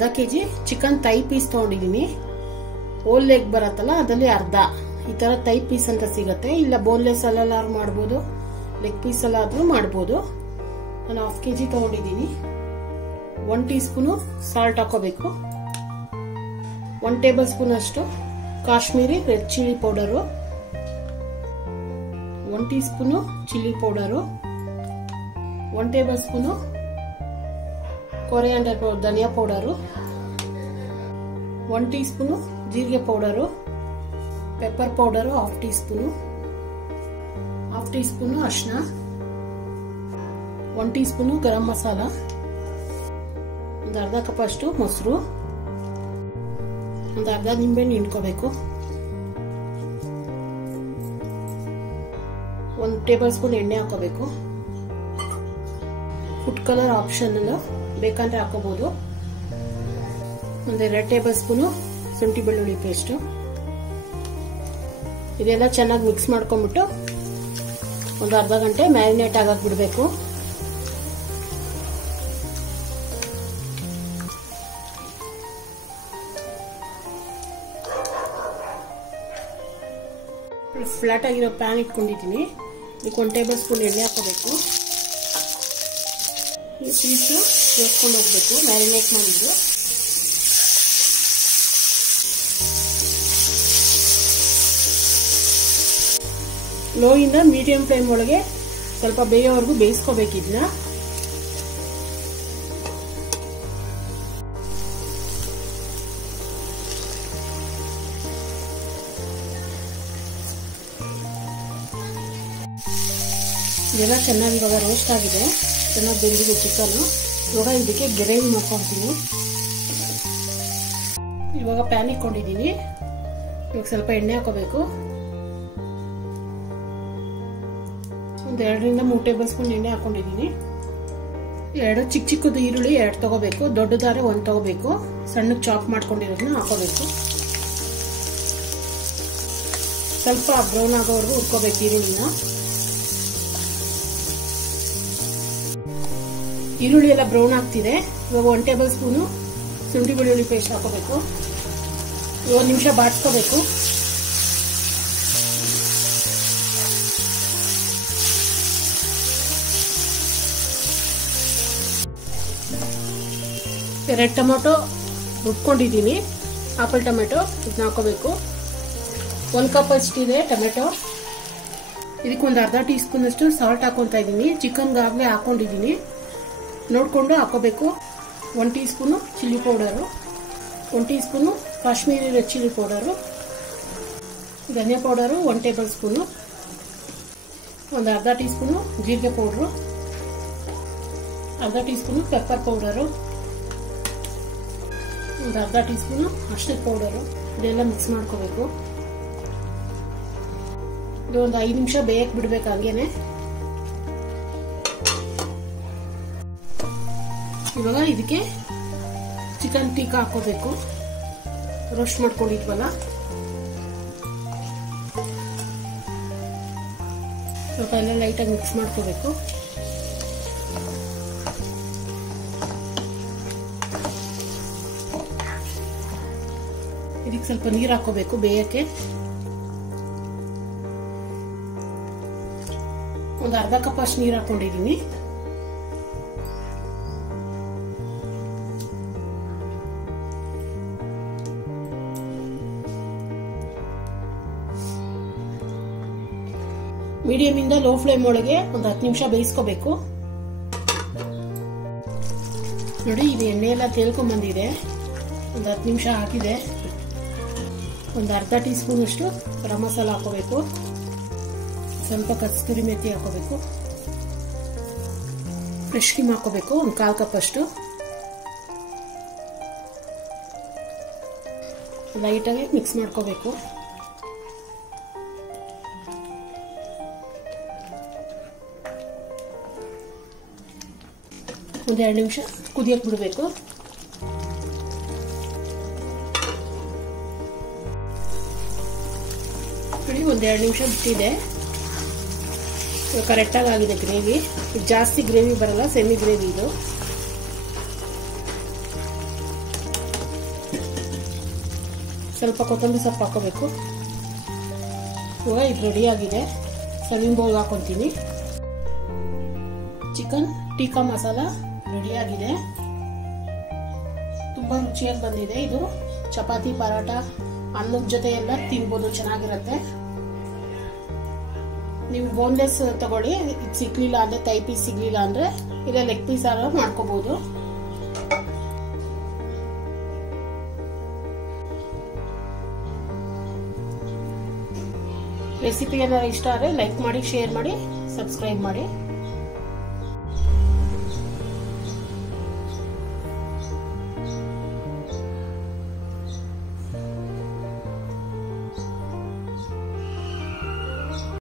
ಅರ್ಧ KG chicken ತೈ piece ತಗೊಂಡಿದ್ದೀನಿ. Hole leg ಬರತ್ತಲ್ಲ ಅದರಲ್ಲಿ ಅರ್ಧ ಈ ತರ ತೈ ಪೀಸ್ ಅಂತ ಸಿಗತ್ತೆ. ಇಲ್ಲ ಬೋನ್ಲೆಸ್ ಅಲ್ಲಾರು ಮಾಡ್ಬೋದು, ಲೆಗ್ ಪೀಸ್ ಅಲ್ಲಾದ್ರೂ ಮಾಡ್ಬೋದು. ನಾನು ಹಾಫ್ ಕೆಜಿ ತಗೊಂಡಿದ್ದೀನಿ. 1 ಟೀ ಸ್ಪೂನು ಸಾಲ್ಟ್ ಹಾಕೋಬೇಕು. 1 ಟೇಬಲ್ ಸ್ಪೂನ್ ಅಷ್ಟು Kashmiri red chilli powder, 1 teaspoon chilli powder, 1 tablespoon coriander powder ಧನಿಯಾ ಪೌಡರು, 1 ಟೀ ಸ್ಪೂನು ಜೀರಿಗೆ powder, pepper powder half teaspoon, half teaspoon ಅರಿಶಿನ, 1 tea spoon garam masala, ಒಂದು ಅರ್ಧ cup ಅಷ್ಟು ಮೊಸರು, ಒಂದು ಅರ್ಧ ನಿಂಬೆಹಣ್ಣು ಹಿಂಡ್ಕೋಬೇಕು, 1 ಟೇಬಲ್ ಸ್ಪೂನ್ ಎಣ್ಣೆ ಹಾಕೋಬೇಕು. ಫುಡ್ ಕಲರ್ ಆಪ್ಷನಲ್, ಬೇಕಂದ್ರೆ ಹಾಕೋಬಹುದು. 1 ಟೇಬಲ್ ಸ್ಪೂನು ಶುಂಠಿ ಬೆಳ್ಳುಳ್ಳಿ ಪೇಸ್ಟ್. ಇದೆಲ್ಲ ಚೆನ್ನಾಗಿ ಮಿಕ್ಸ್ ಮಾಡ್ಕೊಂಡ್ಬಿಟ್ಟು ಒಂದು ಅರ್ಧ ಗಂಟೆ ಮ್ಯಾರಿನೇಟ್ ಆಗಕ್ಕೆ ಬಿಡಬೇಕು. ಫ್ಲಾಟ್ ಆಗಿರೋ ಪ್ಯಾನ್ ಇಟ್ಕೊಂಡಿದ್ದೀನಿ. ಇದಕ್ಕೆ 1 ಟೇಬಲ್ ಸ್ಪೂನ್ ಎಣ್ಣೆ ಹಾಕೋಬೇಕು. ಈ ಪೀಸು ಸೇರಿಸ್ಕೊಂಡು ಹೋಗ್ಬೇಕು ಮ್ಯಾರಿನೇಟ್ ಮಾಡಿದ್ದು. ಲೋ ಇಂದ ಮೀಡಿಯಂ ಫ್ಲೇಮ್ ಒಳಗೆ ಸ್ವಲ್ಪ ಬೇಯೋವರೆಗೂ ಬೇಯಿಸ್ಕೋಬೇಕು ಇದನ್ನ. ಇದೆಲ್ಲ ಚೆನ್ನಾಗಿ ಇವಾಗ ರೋಸ್ಟ್ ಆಗಿದೆ, ಚೆನ್ನಾಗಿ ಬೆಂದಿದೆ ಚಿಕನ್. ಇವಾಗ ಇದಕ್ಕೆ ಗ್ರೇವಿ ಮಾಡ್ಕೊಳ್ತೀನಿ. ಇವಾಗ ಪ್ಯಾನ್ ಇಟ್ಕೊಂಡಿದ್ದೀನಿ. ಇವಾಗ ಸ್ವಲ್ಪ ಎಣ್ಣೆ ಹಾಕೋಬೇಕು. ಒಂದು 2 ರಿಂದ 3 ಟೇಬಲ್ ಸ್ಪೂನ್ ಎಣ್ಣೆ ಹಾಕೊಂಡಿದ್ದೀನಿ. 2 ಚಿಕ್ಕ ಚಿಕ್ಕದು ಈರುಳ್ಳಿ 2 ತಗೋಬೇಕು, ದೊಡ್ಡದಾರೆ 1 ತಗೋಬೇಕು. ಸಣ್ಣಕ್ಕೆ ಚಾಪ್ ಮಾಡ್ಕೊಂಡಿರೋದನ್ನ ಹಾಕೋಬೇಕು. ಸ್ವಲ್ಪ ಬ್ರೌನ್ ಆಗೋವರೆಗೂ ಹುರ್ಕೋಬೇಕು ಈರುಳ್ಳಿನ. ಈರುಳ್ಳಿ ಎಲ್ಲ ಬ್ರೌನ್ ಆಗ್ತಿದೆ. ಇವಾಗ 1 ಟೇಬಲ್ ಸ್ಪೂನು ಶುಂಠಿ ಬೆಳ್ಳುಳ್ಳಿ ಪೇಸ್ಟ್ ಹಾಕೋಬೇಕು. 1 ನಿಮಿಷ ಬಾಡಿಸ್ಕೋಬೇಕು. ರೆಡ್ ಟೊಮೆಟೊ ರುಬ್ಕೊಂಡಿದ್ದೀನಿ, ಆಪಲ್ ಟೊಮೆಟೊ ಇದನ್ನ ಹಾಕೋಬೇಕು. 1 ಕಪ್ ಅಷ್ಟಿದೆ ಟೊಮೆಟೊ. ಇದಕ್ಕೆ ಒಂದು ಅರ್ಧ ಟೀ ಸ್ಪೂನ್ ಅಷ್ಟು ಸಾಲ್ಟ್ ಹಾಕೊಂತ ಇದ್ದೀನಿ. ಚಿಕನ್ಗಾಗಲೇ ಹಾಕೊಂಡಿದ್ದೀನಿ, ನೋಡಿಕೊಂಡು ಹಾಕೋಬೇಕು. 1 teaspoon chilli powder, 1 teaspoon Kashmiri red chilli powder, ಧನಿಯಾ ಪೌಡರು 1 ಟೇಬಲ್ ಸ್ಪೂನು, ಒಂದು ಅರ್ಧ ಟೀ ಸ್ಪೂನು ಜೀರಿಗೆ ಪೌಡರು, ಅರ್ಧ ಟೀ ಸ್ಪೂನು ಪೆಪ್ಪರ್ ಪೌಡರು, ಒಂದು ಅರ್ಧ ಟೀ ಸ್ಪೂನು ಅರಿಶಿನ ಪೌಡರು. ಇದೆಲ್ಲ ಮಿಕ್ಸ್ ಮಾಡ್ಕೋಬೇಕು. ಇದು ಒಂದು 5 ನಿಮಿಷ ಬೇಯಕ್ಕೆ ಬಿಡ್ಬೇಕು ಹಂಗೇನೆ. ಇವಾಗ ಇದಕ್ಕೆ ಚಿಕನ್ ಟೀಕ ಹಾಕೋಬೇಕು, ರೋಸ್ಟ್ ಮಾಡ್ಕೊಂಡಿದ್ವಲ್ಲ. ಸ್ವಲ್ಪ ಎಲ್ಲ ಲೈಟಾಗಿ ಮಿಕ್ಸ್ ಮಾಡ್ಕೋಬೇಕು. ಇದಕ್ಕೆ ಸ್ವಲ್ಪ ನೀರು ಹಾಕೋಬೇಕು ಬೇಯಕ್ಕೆ. ಒಂದು ಅರ್ಧ ಕಪ್ ಅಷ್ಟು ನೀರು ಹಾಕೊಂಡಿದ್ದೀನಿ. ಮೀಡಿಯಂ ಇಂದ ಲೋ ಫ್ಲೇಮ್ ಒಳಗೆ ಒಂದು 10 ನಿಮಿಷ ಬೇಯಿಸ್ಕೋಬೇಕು. ನೋಡಿ, ಇದು ಎಣ್ಣೆ ಎಲ್ಲ ತೇಲ್ಕೊಂಡ್ ಬಂದಿದೆ. ಒಂದು 10 ನಿಮಿಷ ಹಾಕಿದೆ. ಒಂದು ಅರ್ಧ ಟೀ ಸ್ಪೂನ್ ಅಷ್ಟು ಗರಂ ಮಸಾಲ ಹಾಕೋಬೇಕು. ಸ್ವಲ್ಪ ಕಸ್ತೂರಿ ಮೆಥಿ ಹಾಕೋಬೇಕು. ಫ್ರೆಶ್ ಕ್ರೀಮ್ ಹಾಕೋಬೇಕು, ಒಂದು 1/4 ಕಪ್ ಅಷ್ಟು. ಲೈಟಾಗಿ ಮಿಕ್ಸ್ ಮಾಡ್ಕೋಬೇಕು. ಒಂದು 2 ನಿಮಿಷ ಕುದಿಯಕ್ಕೆ ಬಿಡಬೇಕು. ಒಂದು 2 ನಿಮಿಷ ಬಿಟ್ಟಿದೆ. ಕರೆಕ್ಟಾಗಿ ಆಗಿದೆ ಗ್ರೇವಿ. ಜಾಸ್ತಿ ಗ್ರೇವಿ ಬರಲ್ಲ, ಸೆಮಿ ಗ್ರೇವಿ ಇದು. ಸ್ವಲ್ಪ ಕೊತ್ತಂಬರಿ ಸೊಪ್ಪು ಹಾಕೋಬೇಕು. ಇವಾಗ ಇದು ರೆಡಿ ಆಗಿದೆ. ಸರ್ವಿಂಗ್ ಬೌಲ್ ಹಾಕೊತೀನಿ. ಚಿಕನ್ ಟಿಕ್ಕಾ ಮಸಾಲ ರೆಡಿ ಆಗಿದೆ. ತುಂಬಾ ರುಚಿಯಾಗಿ ಬಂದಿದೆ. ಇದು ಚಪಾತಿ, ಪರೋಟ, ಅನ್ನದ ಜೊತೆ ಎಲ್ಲ ತಿನ್ಬೋದು, ಚೆನ್ನಾಗಿರುತ್ತೆ. ನೀವು ಬೋನ್ಲೆಸ್ ತಗೊಳ್ಳಿ. ಇದು ಸಿಗ್ಲಿಲ್ಲ ಅಂದ್ರೆ, ತೈ ಪೀಸ್ ಸಿಗ್ಲಿಲ್ಲ ಅಂದ್ರೆ ಇಲ್ಲ ಲೆಗ್ ಪೀಸ್ ಆದ್ರೂ ಮಾಡ್ಕೋಬಹುದು. ರೆಸಿಪಿ ಏನಾದ್ರು ಇಷ್ಟ ಆದರೆ ಲೈಕ್ ಮಾಡಿ, ಶೇರ್ ಮಾಡಿ, ಸಬ್ಸ್ಕ್ರೈಬ್ ಮಾಡಿ.